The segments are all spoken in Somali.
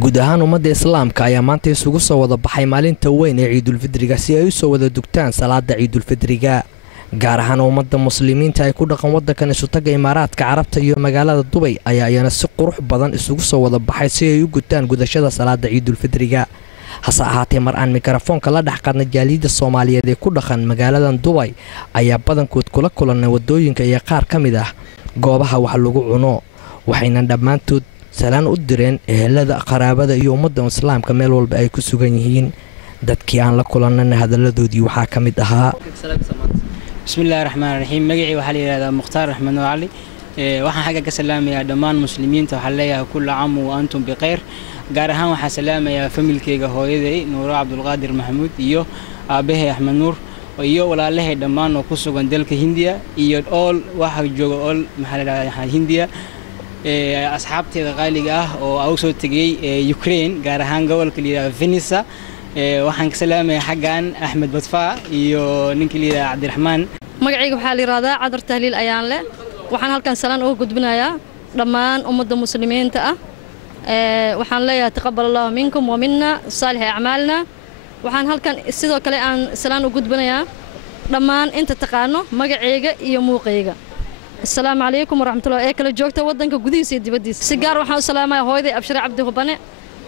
guud ahaan ummadda islaamka ayaa maanta isugu soo wada baxay maalinta weyn ee ciidulfidriga si ay u soo wada dugtaan salaada ciidulfidriga gaar ahaan ummadda muslimiinta ay ku dhaqan wadankan isutaga imaaraadka carabta iyo magaalada Dubai ayaa iyana si qurux badan isugu soo wada baxay si ay u gutaan gudashada salaada ciidulfidriga hase ahaatee mar aan mikrofoonka la dhex qaadnay jaaliyada Soomaaliyeed ee ku dhaqan magaaladan Dubai ayaa badankood kula kulanay wadooyinka iyo qaar ka mid ah goobaha wax lagu cuno waxayna dhammaantood salaan u direen ehelada qaraabada iyo ummadda islaamka meel walba ay ku sugan yihiin dadkii aan la kulanana hadaladoodii waxaa ka mid ahaa bismillaahir rahmaanir rahiim magacii waxa la yiraahdaa Mukhtaar Axmed Wali waxaan xaga ka salaamayaa dhammaan muslimiinta waxa leeyahay kullu caam wa antum biqayr gaar ahaan waxa salaamayaa familkeyga hooyaday Nuur Abdulqaadir Maxamuud iyo aabahay Axmed Nuur iyo walaalahay dhammaan oo ku sugan dalka Hindiya iyo all waxa jooga all maxalada Hindiya asxaabteeda qaaliga ah oo aan soo tagay Ukraine gaar ahaan gobolka liida Vinnytsia waxaan ka salaamayaa xagan Axmed Badfa iyo ninkii liida Cabdiraxmaan magacayga waxa la yiraahdaa Cadar Tahliil ayaan leh waxaan halkan salaan ugu gudbinayaa dhammaan ummadda muslimiinta ah waxaan leeyahay taqabbalallahu minkum wa minna saalih a'maalna waxaan halkan sidoo kale aan salaan ugu gudbinayaa dhammaan inta taqaano magacayga iyo muuqayga السلام عليكم ورحمة الله أكل جوكتا ودنك قديس يدبديس سجار وحنا السلام على هويدي أبشر عبد هبنة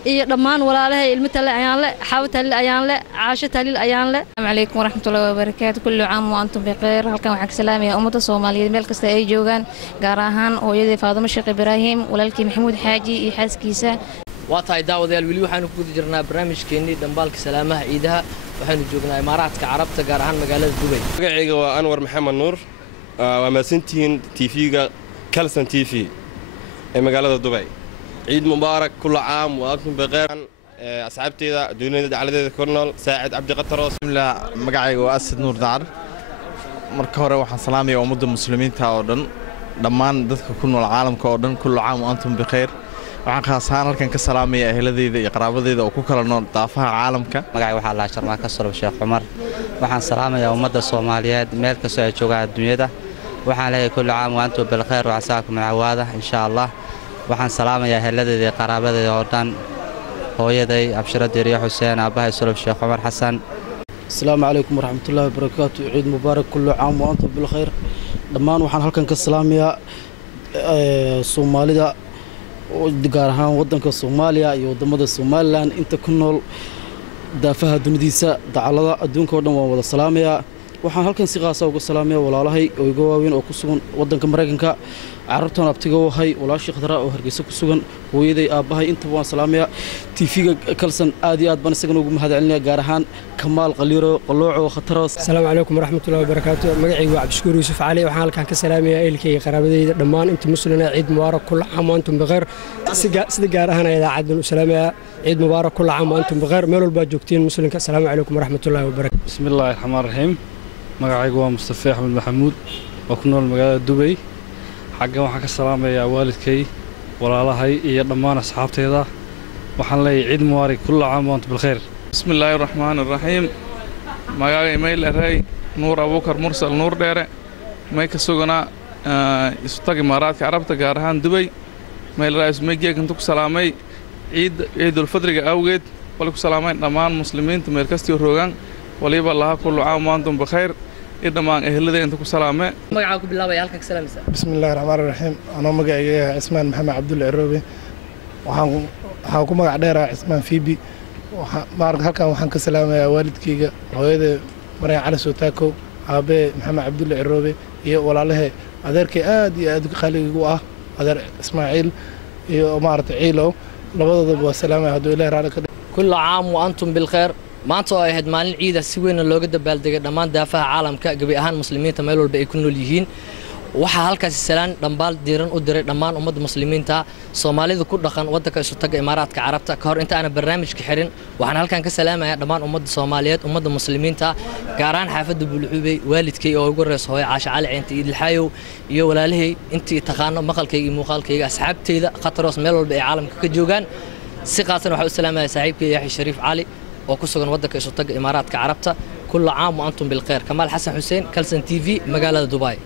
إيه دمان ولا له المثل الأيام لا حاوت الأيام لا عاشت الأيام لا السلام عليكم ورحمة الله وبركاته كل عام وأنتم بخير هل كان وحق سلام يا أمة الصومالية ملك استأي جوجان جارهان ويدي فاطمة الشيخ إبراهيم ولكن محمود حاجي يحس كيسة واتاي داود الولي وحنا كود جرنا برنامج كيني دنبالك سلامة عيدها وحنا جوجنا إمارات كعرب تجارهان مجال دبي. مقعيق وأنور محمد نور وماسنتين تيفيغا كالسن تيفي مقالة دبي عيد مبارك كل عام وأنتم بخير أصحابتي دوني على كورنل ساعد عبد القطر بسم الله مقعيق وأسد نور دار مركورة وحن سلامي ومد المسلمين تاودن دمان دتك كل العالم كودن كل عام وأنتم بخير waxaan khaasan halkan ka salaamaya eheladeyda iyo qaraabadeyda oo ku kala nool daafaha caalamka magacay waxa la sharmaa ka soo Sheekh Umar waxaan salaamayaa ummadda Soomaaliyeed meel kasta ay joogaan adduunyada waxaan leeyahay kullu caam wa antum bil khayr wa asaakum awaada insha Allah waxaan salaamayaa eheladeyda iyo qaraabadeyda oo dhan hooyaday Abshira Diriyo Xuseen aabahay Sulub Sheekh Umar Xasan السلام عليكم ورحمة الله وبركاته عيد مبارك كل عام وأنتم بالخير دمان waxaan halkan ka salaamayaa Soomaalida gaar ahaan wadanka Soomaaliya iyo wadamada Somaliland inta ku nool daafaha dunida dacalada adduunka oo dhan waan wada salaamayaa waxaan halkan si qaas ah uga salaamayaa walaalahay oo iga waaweyn oo ku sugan wadanka Mareykanka carruurtan abtiga wahay walaashii khadra oo Hargeysa ku sugan hooyaday aabahay inta waan salaamayaa TV-ga kalsan aad iyo aad baan isagana ugu mahadcelinayaa gaar ahaan Kamaal Qaliiro qalooco khataros السلام عليكم ورحمة الله وبركاته مقعي وعبد الشكور يوسف علي وحنا لك كان سلامي إلكي قرابتي دمان أنت مسلمين عيد مبارك كل عام وأنتم بخير سجارة هنا إذا عدنا سلامي عيد مبارك كل عام وأنتم بخير ملوا الباجوكتين مسلمين السلام عليكم ورحمة الله وبركاته بسم الله الرحمن الرحيم مقعي مصطفى أحمد محمود وكنا المقالة دبي حقا وحنا كسلامي يا والدكي ولا الله هي دمان أصحابتي هذا وحنا لي عيد مبارك كل عام وأنتم بالخير بسم الله الرحمن الرحيم magacay mayl aray nuur abukar mursal nuur dheere may ka sugana isu tag imaaraadka carabta gaar ahaan Dubai mayl raayis meegeekan ku salaamay ciidul fadriga awgeed wal ku salaamay dhammaan muslimiinta meel kasta oo roogan waliba Allah kullu caam wa antum bikhair dhammaan ehelada inta ku salaamay magacaagu bilaabay halkan ka salaamaysa bismillaahir rahmaanir rahiim ana magacayga Ismaan Maxamed Cabdulle Ciroobe waxaan ku magac dheeraa Ismaan Fibi halkan waxaan ka salaamayaa waalidkayga hooyada Maryan Cali Sootaako aabe Maxamed Cabdulle Ciroobe iyo walaalahay adeerkay aad iyo aad qaaliga u ah adeer Ismaaciil iyo maarta Ciilo labadooda waa salaamay haduu Ilaahay raali ka kullu caam wa antum bil khayr maanta oo ay ahayd maalin ciida si weyn looga dabaaldegay dhammaan daafaha caalamka gabi ahaan muslimiinta meel walba ay ku nool yihiin waxa halkaas salaan dhambaal diiran u diray dhammaan ummadda muslimiinta Soomaalida ku dhaqan wadanka isu taga imaaraadka carabta ka hor inta aan barnaamijka xirin waxaan halkan ka salaamayaa dhammaan ummadda Soomaaliyeed ummadda muslimiinta gaar ahaan xaafadda Bulxubey waalidkay oo ugu rees hooyo Caasha Cali Ciinta Idilxaayow iyo walaalahay intii taqaano maqalkayga iyo muuqaalkayga asxaabteyda khataros meel walba ay caalamka ka joogaan si qaasan waxa u salaamayaa saaxiibkay Yaxya Shariif Cali oo ku sugan wadanka isu taga imaaraadka carabta kullu caam wa antum bil khayr Kamaal Xasan Xuseen Kalsan TV magaalada Dubai